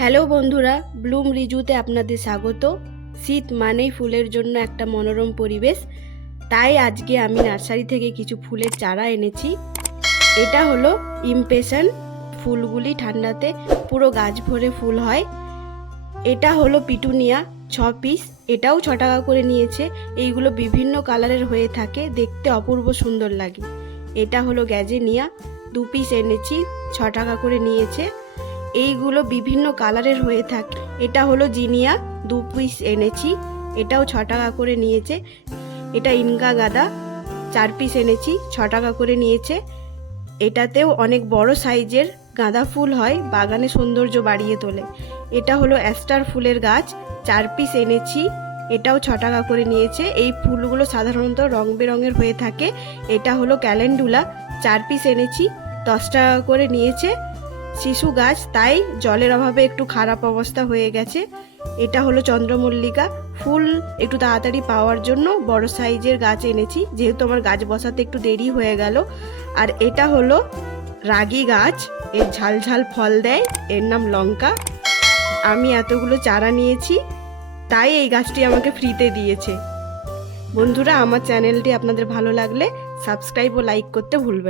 Hello বন্ধুরা, Bloom রিজুতে আপনাদের স্বাগত। শীত মানেই ফুলের জন্য একটা মনোরম পরিবেশ, তাই আজকে আমি নার্সারি থেকে কিছু ফুলের চারা এনেছি। এটা হলো ইমপেশন। ফুলগুলি ঠান্ডাতে পুরো গাছ ভরে ফুল হয়। এটা হলো পিটুনিয়া, 6 পিস, এটাও 6 টাকা করে নিয়েছে। এইগুলো বিভিন্ন কালারের হয়ে থাকে, দেখতে অপূর্ব সুন্দর লাগে। এটা হলো গ্যাজেনিয়া, 2 পিস এনেছি, 6 টাকা করে নিয়েছে। এইগুলো বিভিন্ন কালারের হয়ে থাকে। এটা হলো জিনিয়া, 2 পিস এনেছি, এটাও 6 টাকা করে নিয়েছে। এটা ইনকা গাঁদা, 4 পিস এনেছি, 6 টাকা করে নিয়েছে। এটাতেও অনেক বড় সাইজের গাঁদা ফুল হয়, বাগানে সৌন্দর্য বাড়িয়ে তোলে। এটা হলো অ্যাস্টার ফুলের গাছ, 4 পিস এনেছি, এটাও 6 টাকা করে নিয়েছে। এই ফুলগুলো সাধারণত রং বেরঙের হয়ে থাকে। এটা হলো ক্যালেন্ডুলা, 4 পিস এনেছি, 10 টাকা করে নিয়েছে। শিশু গাছ, তাই জলের অভাবে একটু খারাপ অবস্থা হয়ে গেছে। এটা হলো চন্দ্রমল্লিকা, ফুল একটু তাড়াতাড়ি পাওয়ার জন্য বড় সাইজের গাছ এনেছি, যেহেতু আমার গাছ বসাতে একটু দেরি হয়ে গেল। আর এটা হলো রাগি গাছ, এর ঝালঝাল ফল দেয়, এর নাম লঙ্কা। আমি এতগুলো চারা নিয়েছি, তাই এই গাছটি আমাকে ফ্রিতে দিয়েছে। বন্ধুরা, আমার চ্যানেলটি আপনাদের ভালো লাগলে সাবস্ক্রাইব ও লাইক করতে ভুলবেন না।